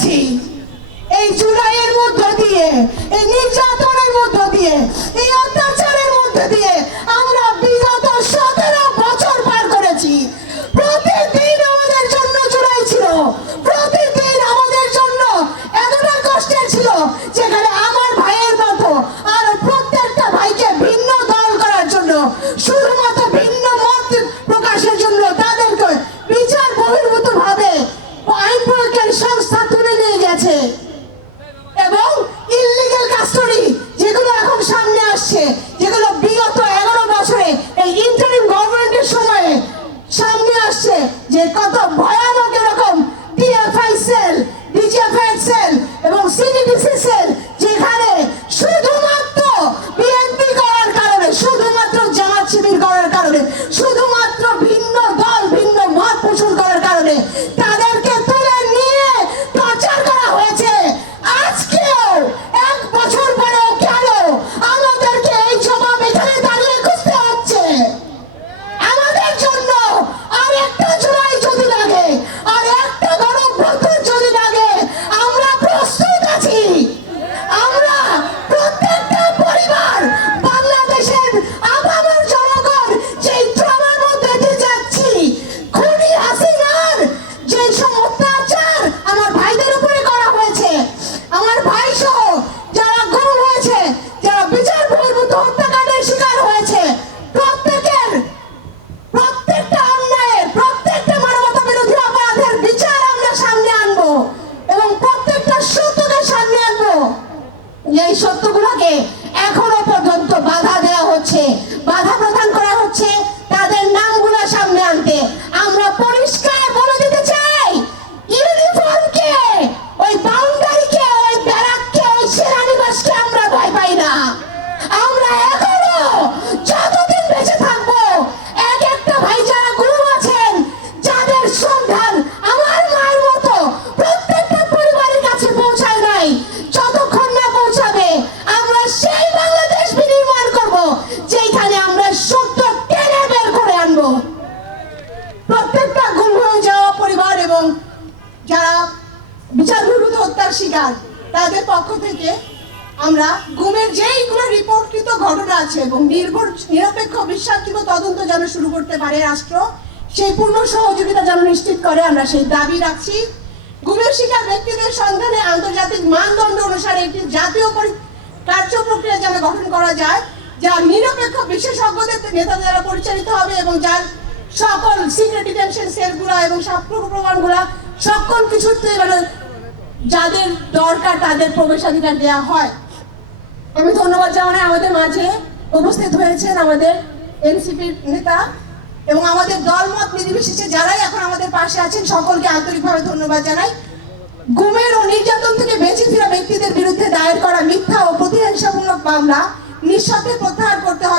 team. যারা বিচার বিরুদ্ধ হত্যার শিকার, তাদের পক্ষ থেকে আমরা গুমের যেইগুলো রিপোর্টকৃত ঘটনা আছে এবং নির্ভর, নিরপেক্ষ বিশ্বাসযোগ্য তদন্ত যেন শুরু করতে পারে রাষ্ট্র, সেই পূর্ণ সহযোগিতা যেন নিশ্চিত করে আমরা সেই দাবি রাখছি। গুমের শিকার ব্যক্তিদের সন্ধানে আন্তর্জাতিক মানদণ্ড অনুসারে একটি জাতীয় কার্য প্রক্রিয়া যেন গঠন করা যায়, যা নিরপেক্ষ বিশেষজ্ঞদের নেতা দ্বারা পরিচালিত হবে এবং যার সকল সিক্রেট ডিটেনশন সেলগুলো এবং সাক্ষ্য প্রমাণগুলো সকল কিছুতে মানে যাদের দরকার, তাদের প্রবেশাধিকার দেওয়া হয়। আমি ধন্যবাদ জানাই আমাদের মাঝে উপস্থিত হয়েছেন আমাদের এনসিপির নেতা এবং আমাদের দলমত নির্বিশেষে যারাই এখন আমাদের পাশে আছেন, সকলকে আন্তরিকভাবে ধন্যবাদ জানাই। গুমের ও নির্যাতন থেকে বেঁচে ফেরা ব্যক্তিদের বিরুদ্ধে দায়ের করা মিথ্যা ও প্রতিহিংসামূলক মামলা নিঃশর্তে প্রত্যাহার করতে হবে।